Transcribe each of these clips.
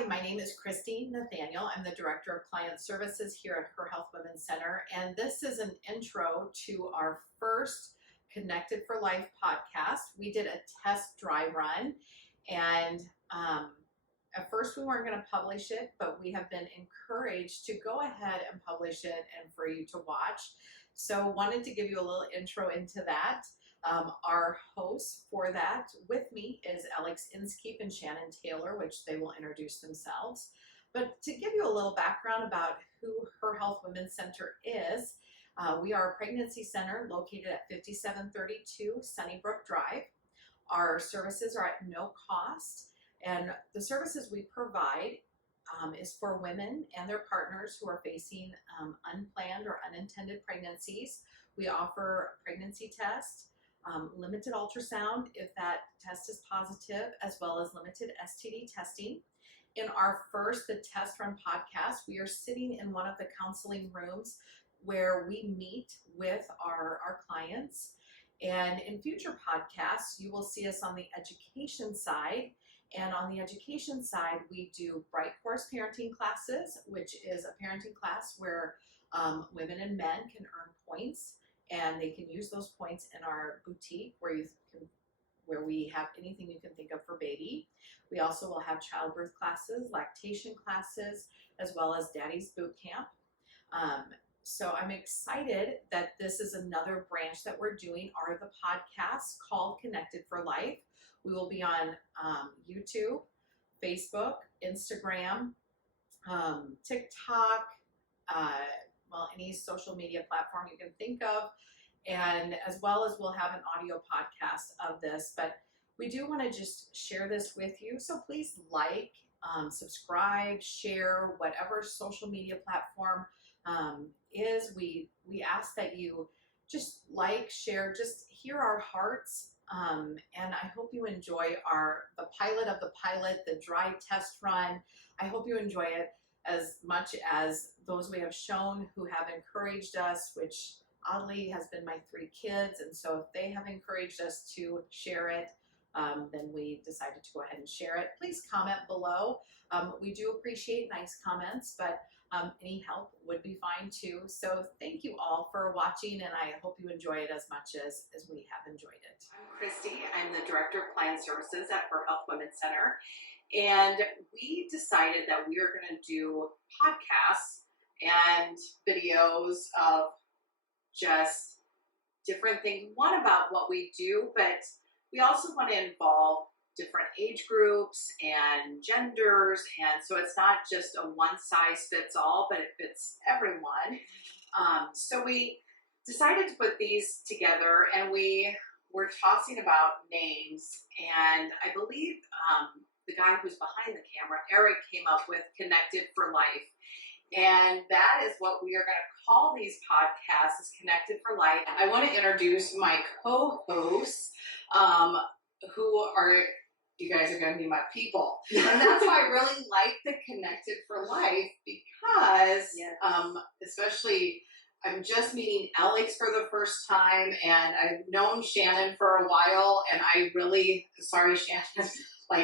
Hi, my name is Christy Nathaniel. I'm the Director of Client Services here at Her Health Women's Center, and this is an intro to our first Connected for Life podcast. We did a test dry run, and at first we weren't going to publish it, but we have been encouraged to go ahead and publish it and for you to watch. So wanted to give you a little intro into that. Our hosts for that with me is Alex Inskeep and Shannon Taylor, which they will introduce themselves. But to give you a little background about who Her Health Women's Center is, we are a pregnancy center located at 5732 Sunnybrook Drive. Our services are at no cost, and the services we provide is for women and their partners who are facing unplanned or unintended pregnancies. We offer a pregnancy test, limited ultrasound if that test is positive, as well as limited STD testing. In our first The Test Run podcast, we are sitting in one of the counseling rooms where we meet with our clients. And in future podcasts, you will see us on the education side. And on the education side, we do Bright Course parenting classes, which is a parenting class where women and men can earn points, and they can use those points in our boutique where we have anything you can think of for baby. We also will have childbirth classes, lactation classes, as well as Daddy's Boot Camp. So I'm excited that this is another branch that we're doing, are the podcasts called Connected for Life. We will be on YouTube, Facebook, Instagram, TikTok, any social media platform you can think of, and as well as we'll have an audio podcast of this. But we do want to just share this with you, so please like, subscribe, share, whatever social media platform is. We ask that you just like, share, just hear our hearts, and I hope you enjoy the pilot of the pilot, the dry test run. I hope you enjoy it as much as those we have shown who have encouraged us, which oddly has been my 3 kids. And so if they have encouraged us to share it, then we decided to go ahead and share it. Please comment below. We do appreciate nice comments, but any help would be fine too. So thank you all for watching, and I hope you enjoy it as much as we have enjoyed it. I'm Christy. I'm the Director of Client Services at Her Health Women's Center. And we decided that we are going to do podcasts and videos of just different things. One about what we do, but we also want to involve different age groups and genders. And so it's not just a one size fits all, but it fits everyone. So we decided to put these together, and we were tossing about names. And I believe the guy who's behind the camera, Eric, came up with Connected for Life. And that is what we are going to call these podcasts, is Connected for Life. I want to introduce my co-hosts, who are, you guys are going to be my people. And that's why I really like the Connected for Life, because especially I'm just meeting Alex for the first time, and I've known Shannon for a while, and I really, sorry Shannon,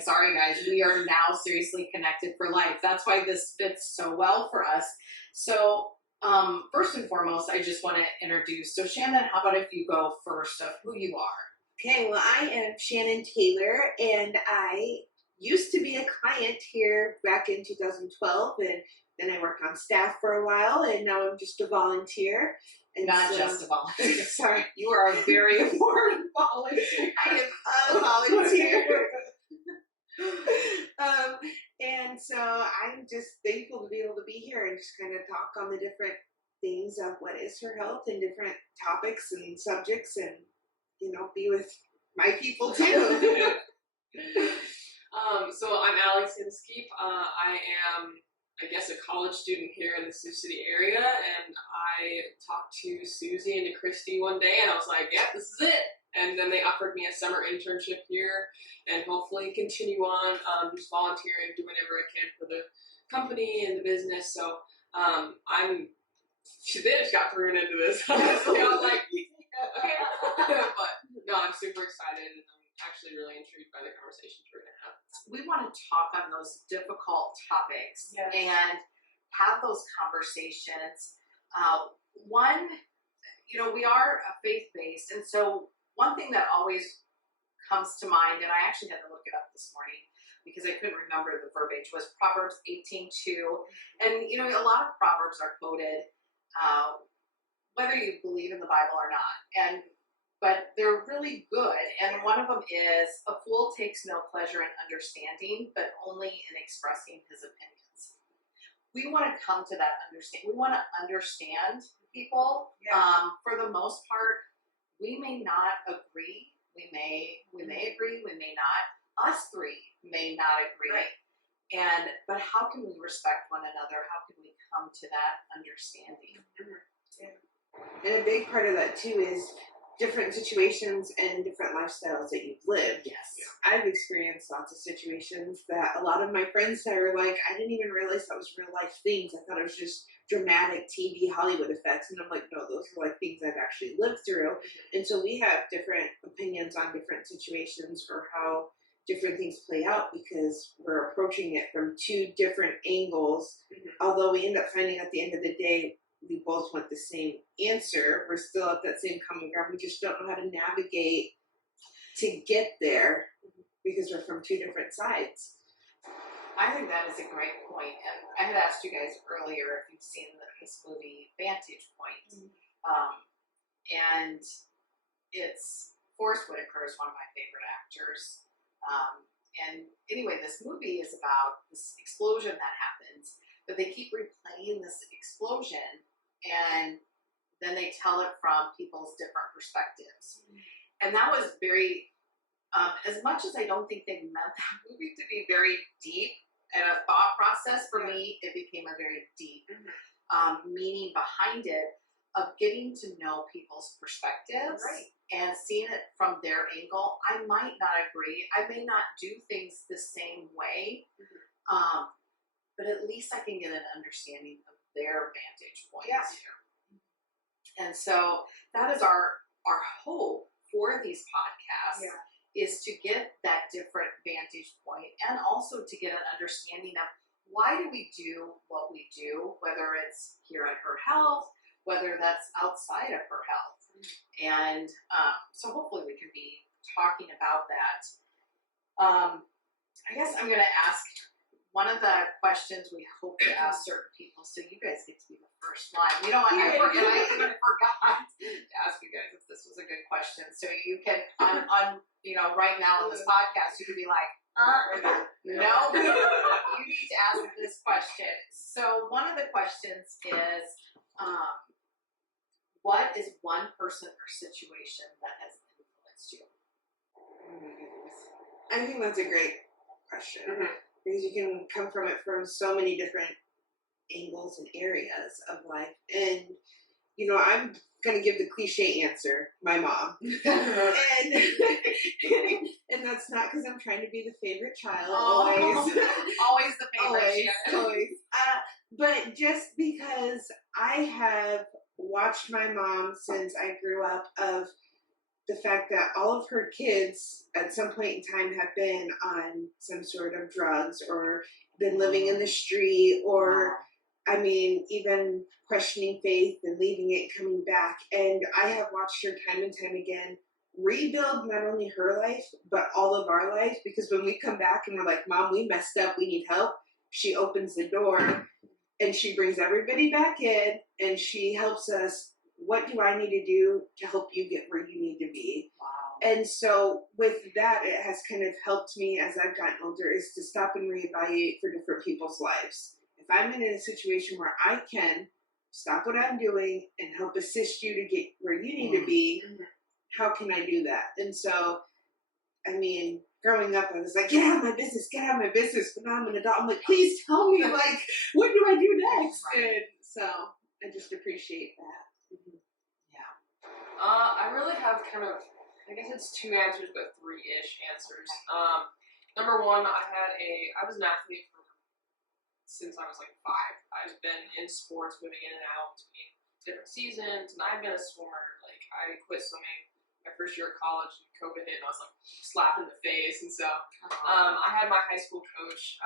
sorry guys, we are now seriously connected for life. That's why this fits so well for us. So first and foremost, I just want to introduce, so Shannon, how about if you go first of who you are? Okay, well, I am Shannon Taylor, and I used to be a client here back in 2012, and then I worked on staff for a while, and now I'm just a volunteer. And Not just a volunteer. Sorry. You are a very important volunteer. I am a volunteer. And so I'm just thankful to be able to be here and just kind of talk on the different things of what is Her Health and different topics and subjects, and be with my people too. So I'm Alex Inskeep. I am, I guess, a college student here in the Sioux City area, and I talked to Susie and to Christy one day, and I was like, yeah, this is it. And then they offered me a summer internship here, and hopefully continue on just volunteering, do whatever I can for the company and the business. So they just got thrown into this. Honestly, I was like, okay. But no, I'm super excited, and actually really intrigued by the conversations we're gonna have. We want to talk on those difficult topics Yes. and have those conversations. One, we are faith-based, and so one thing that always comes to mind, and I actually had to look it up this morning because I couldn't remember the verbiage, was Proverbs 18:2. And a lot of proverbs are quoted, whether you believe in the Bible or not, but they're really good. And one of them is, "A fool takes no pleasure in understanding, but only in expressing his opinions." We want to come to that understanding. We want to understand people. Yeah. For the most part, we may not agree. We may agree. We may not. Us three may not agree. Right. But how can we respect one another? How can we come to that understanding? And a big part of that too is different situations and different lifestyles that you've lived. Yes. I've experienced lots of situations that a lot of my friends say were like, I didn't even realize that was real life things. I thought it was just dramatic TV Hollywood effects. And I'm like, no, those are like things I've actually lived through. And so we have different opinions on different situations or how different things play out because we're approaching it from two different angles. Although we end up finding at the end of the day, we both want the same answer. We're still at that same common ground. We just don't know how to navigate to get there because we're from two different sides. I think that is a great point. And I had asked you guys earlier if you've seen this movie Vantage Point. And it's Forrest Whitaker is one of my favorite actors. And anyway, this movie is about this explosion that happens, but they keep replaying this explosion, and then they tell it from people's different perspectives. And that was very, as much as I don't think they meant that movie to be very deep and a thought process, for me, it became a very deep meaning behind it of getting to know people's perspectives. Right. And seeing it from their angle. I might not agree. I may not do things the same way, but at least I can get an understanding of their vantage point. Yeah. And so that is our hope for these podcasts, is to get that different vantage point and also to get an understanding of why do we do what we do, whether it's here at Her Health, whether that's outside of Her Health. And so hopefully we can be talking about that. I guess I'm going to ask one of the questions we hope to ask certain people, so you guys get to be the first one. I even forgot to ask you guys if this was a good question. So you can, right now on this podcast, you could be like, no, you need to ask this question. So one of the questions is, what is one person or situation that has influenced you? Oh my goodness. I think that's a great question because you can come from it from so many different angles and areas of life. And, I'm going to give the cliche answer, my mom. and that's not because I'm trying to be the favorite child. Always the favorite. Always. But just because I have watched my mom since I grew up, of the fact that all of her kids at some point in time have been on some sort of drugs or been living in the street or, even questioning faith and leaving it, coming back. And I have watched her time and time again rebuild not only her life, but all of our life. Because when we come back and we're like, Mom, we messed up, we need help, she opens the door and she brings everybody back in and she helps us. What do I need to do to help you get where you need to be? Wow. And so with that, it has kind of helped me as I've gotten older is to stop and reevaluate for different people's lives. If I'm in a situation where I can stop what I'm doing and help assist you to get where you need to be, how can I do that? And so, growing up, I was like, get out of my business. But now I'm an adult. I'm like, please tell me, what do I do next? Right. And so I just appreciate that. I really have I guess it's two answers, but three-ish answers. Number one, I was an athlete since I was like 5. I've been in sports, moving in and out between different seasons, and I've been a swimmer. I quit swimming my first year of college, and COVID hit, and I was like slapped in the face. And so I had my high school coach.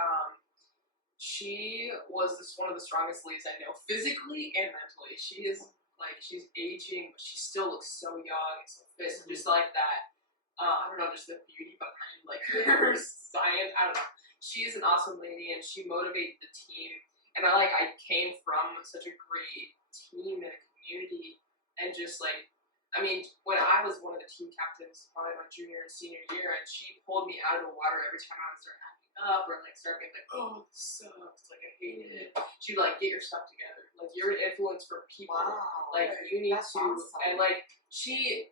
She was one of the strongest ladies I know, physically and mentally. She is like, she's aging, but she still looks so young and so fit. So just like that, I don't know, just the beauty behind like her science. I don't know. She's an awesome lady, and she motivated the team. And I came from such a great team and a community, and just like, I mean, when I was one of the team captains, probably my junior and senior year, and she pulled me out of the water every time I would start acting up or like start being like, oh, this sucks, like I hated it. She'd like, get your stuff together. Like, you're an influence for people. Wow. Like, you need That's to. awesome. And like,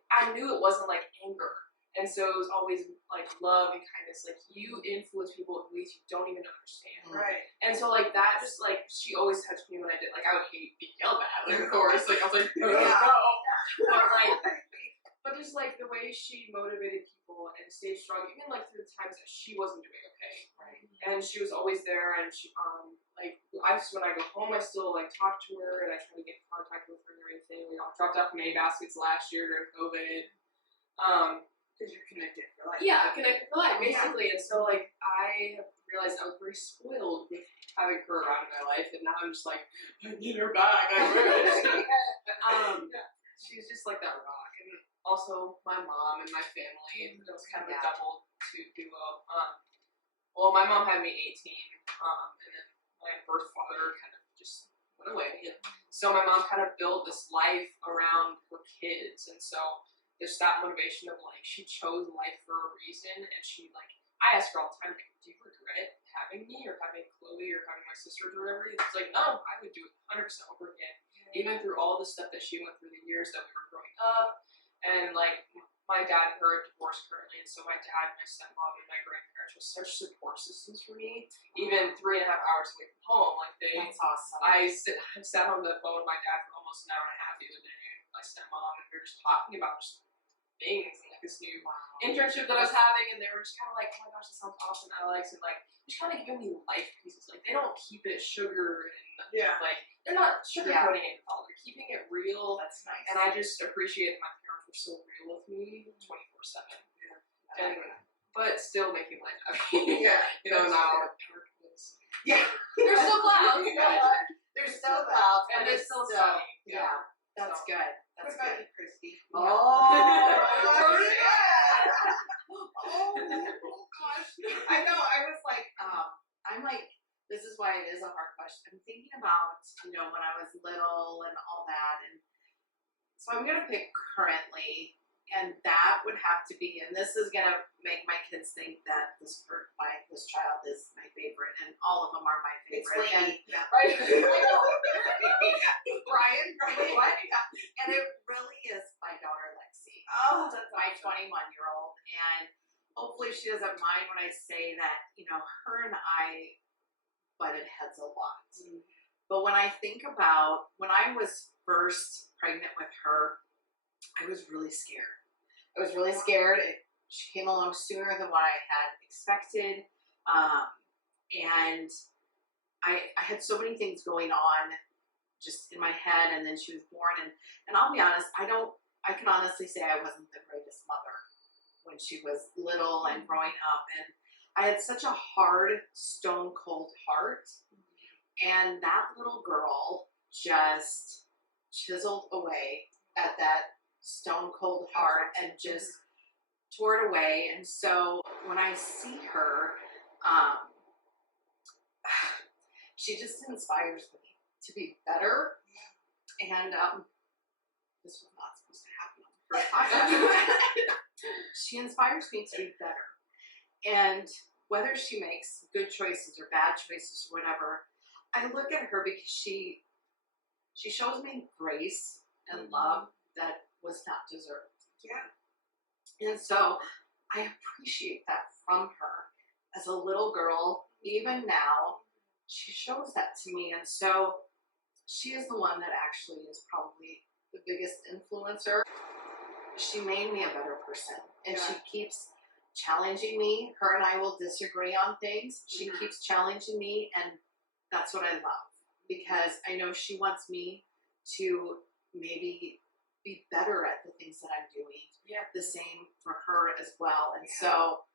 I knew it wasn't like anger. And so it was always like love and kindness. Like, you influence people in ways you don't even understand. Right. And so like that just like, she always touched me when I did, like I would hate being yelled at, like of course, like I was like, no. But just like the way she motivated people and stayed strong, even like through the times that she wasn't doing okay. Right. And she was always there, and she like when I go home, I still like talk to her, and I try to get in contact with her and everything. We all dropped off May baskets last year during COVID. Because you're connected for life. Yeah, connected for life, basically. And so, like, I have realized I was very spoiled with having her around in my life, and now I'm just like, I need her back. I wish. She's just like that rock. And also, my mom and my family, it was kind of a double duo. Well, my mom had me 18, and then my birth father kind of just went away. And so my mom kind of built this life around her kids, and so there's that motivation of like, she chose life for a reason, and she like, I ask her all the time, like, do you regret having me or having Chloe or having my sisters or whatever? It's like, no, I would do it 100% over again, even through all the stuff that she went through the years that we were growing up. And like, my dad and her are divorced currently, and so my dad, my stepmom, and my grandparents were such support systems for me, even 3.5 hours away from home. Like, That's awesome. I sat on the phone with my dad for almost an hour and a half the other day, my stepmom, and we were just talking about just things and like this new internship that I was having, and they were just kind of like, oh my gosh, that sounds awesome, Alex, and like just kind of giving me life pieces. Like, they don't keep it sugar and like, they're not sugarcoating it at all. They're keeping it real. That's nice. And I just appreciate that my parents were so real with me 24/7. And but still making life happy. You know, now darkness. There's still clouds. There's still clouds, And but it's still still sunny. Yeah, that's good. What That's about good. you, Christy? Oh gosh. I know, I was like, I'm like, this is why it is a hard question. I'm thinking about, you know, when I was little and all that, and so I'm gonna pick currently, and that would have to be, and this is gonna make my kids think that this child is my favorite, and all of them are my It's favorite. And, Lainey. Yeah. right? I know. Brian, what? And it really is my daughter Lexi. Oh, that's My awesome. 21-year-old, and hopefully she doesn't mind when I say that, you know, her and I butted heads a lot. But when I think about when I was first pregnant with her, I was really scared. I was really scared. She came along sooner than what I had expected. And I had so many things going on just in my head, and then she was born, and I'll be honest, I can honestly say I wasn't the greatest mother when she was little and growing up, and I had such a hard, stone cold heart, and that little girl just chiseled away at that stone cold heart and just tore it away. And so when I see her, she just inspires me to be better. And this was not supposed to happen on the first podcast. She inspires me to be better. And whether she makes good choices or bad choices or whatever, I look at her because she shows me grace and love that was not deserved. Yeah. And so I appreciate that from her. As a little girl, even now, she shows that to me. And so she is the one that actually is probably the biggest influencer. She made me a better person. And she keeps challenging me. Her and I will disagree on things. She keeps challenging me, and that's what I love. Because I know she wants me to maybe be better at the things that I'm doing. Yeah. The same for her as well. And Yeah. so,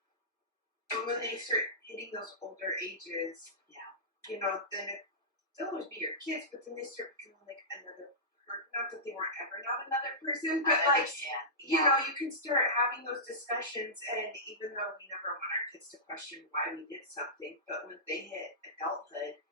And when they start hitting those older ages, yeah, then they'll always be your kids, but then they start becoming like another person. Not that they weren't ever not another person, but I like, understand. you can start having those discussions, and even though we never want our kids to question why we did something, but when they hit adulthood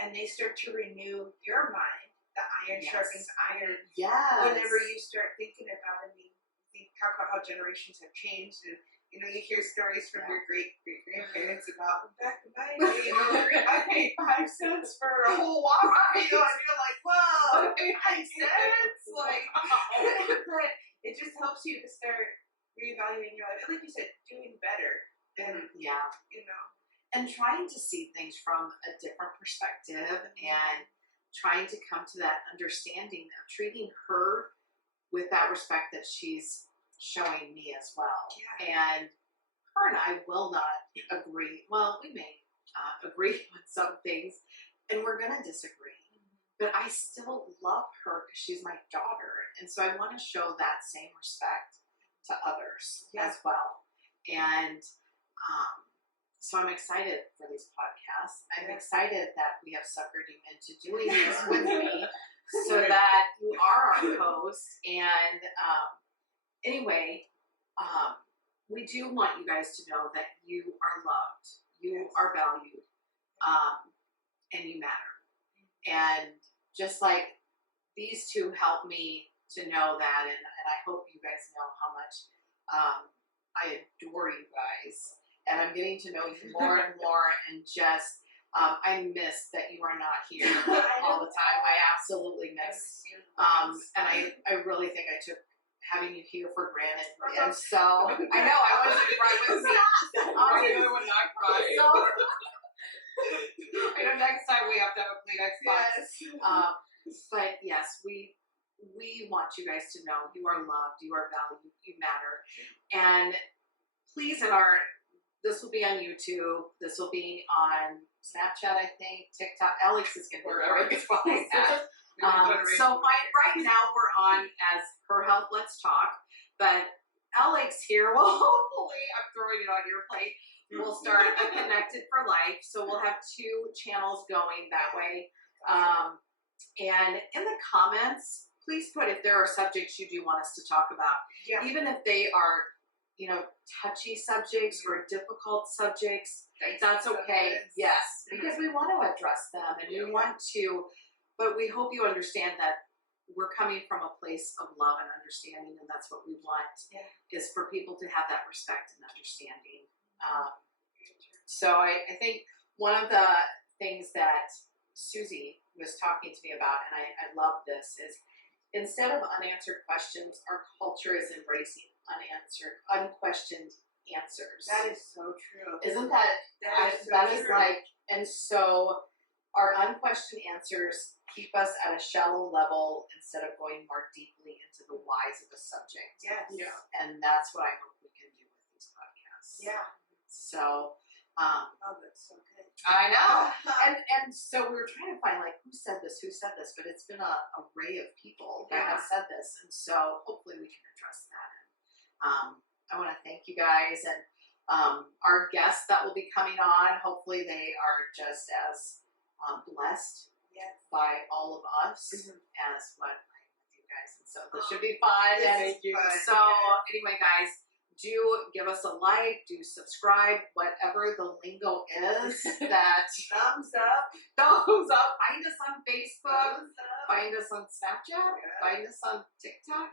and they start to renew your mind, the iron Yes. sharpens iron. Yes. Whenever you start thinking about it, I mean, you talk about how generations have changed, and you hear stories from your great grandparents about back in my day, I paid 5 cents for a whole Wawa, and you're like, whoa, 5 cents, like, but it just helps you to start reevaluating your life, and like you said, doing better, and Yeah. And trying to see things from a different perspective and trying to come to that understanding of treating her with that respect that she's showing me as well. Yeah. And her and I will not agree. Well, we may agree on some things, and we're going to disagree. But I still love her because she's my daughter. And so I want to show that same respect to others as well. And so I'm excited for these podcasts. I'm excited that we have suckered you into doing this with me so that you are our host. And anyway, we do want you guys to know that you are loved, you are valued, and you matter. And just like these two helped me to know that, and I hope you guys know how much I adore you guys. And I'm getting to know you more and more, and just I miss that you are not here all the time. I absolutely miss, and I really think I took having you here for granted. And so I know I want you to cry with me. I'm the other one not crying. So, I know next time we have to have a Kleenex box. But yes, we want you guys to know you are loved, you are valued, you matter, and please this will be on YouTube. This will be on Snapchat, I think, TikTok. Alex is going to be right behind that. So right now we're on as Her Health Let's Talk, but Alex here will hopefully, I'm throwing it on your plate, we'll start a Connected for Life. So we'll have 2 channels going that way. And in the comments, please put if there are subjects you do want us to talk about, even if they are touchy subjects or difficult subjects, that's okay. Yes, because we want to address them and we want to, but we hope you understand that we're coming from a place of love and understanding, and that's what we want is for people to have that respect and understanding. So I think one of the things that Susie was talking to me about, and I love this, is instead of unanswered questions, our culture is embracing unquestioned answers. That is so true. Isn't that that is like, and so our unquestioned answers keep us at a shallow level instead of going more deeply into the whys of a subject. Yes. Yeah. And that's what I hope we can do with these podcasts. Yeah. So Oh, that's so good. I know. And so we were trying to find who said this, but it's been a array of people that have said this, and so hopefully we can address that. I want to thank you guys, and our guests that will be coming on, hopefully they are just as blessed by all of us as what I am with you guys, and so this should be fun. Thank you. So anyway, guys, do give us a like, do subscribe, whatever the lingo is that Thumbs up. find us on Facebook, Thumbs up. find us on Snapchat, find us on TikTok,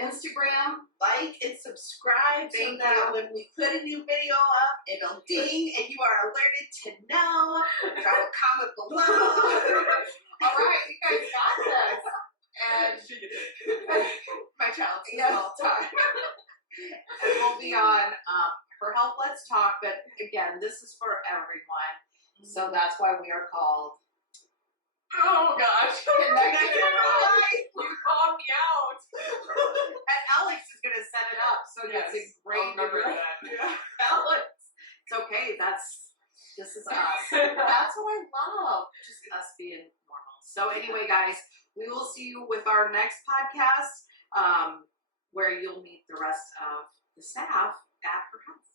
Instagram. Like and subscribe so that when we put a new video up, it'll ding and you are alerted to know. Drop a comment below. All right, you guys got this. And My child's all time. And we'll be on Her Health Let's Talk, but again, this is for everyone. So that's why we are called Oh gosh. Connected for Life. You called me out. And Alex is going to set it up, so that's a great remember that. Alex. It's okay. This is us. That's what I love. Just us being normal. So anyway, guys, we will see you with our next podcast. where you'll meet the rest of the staff at her house.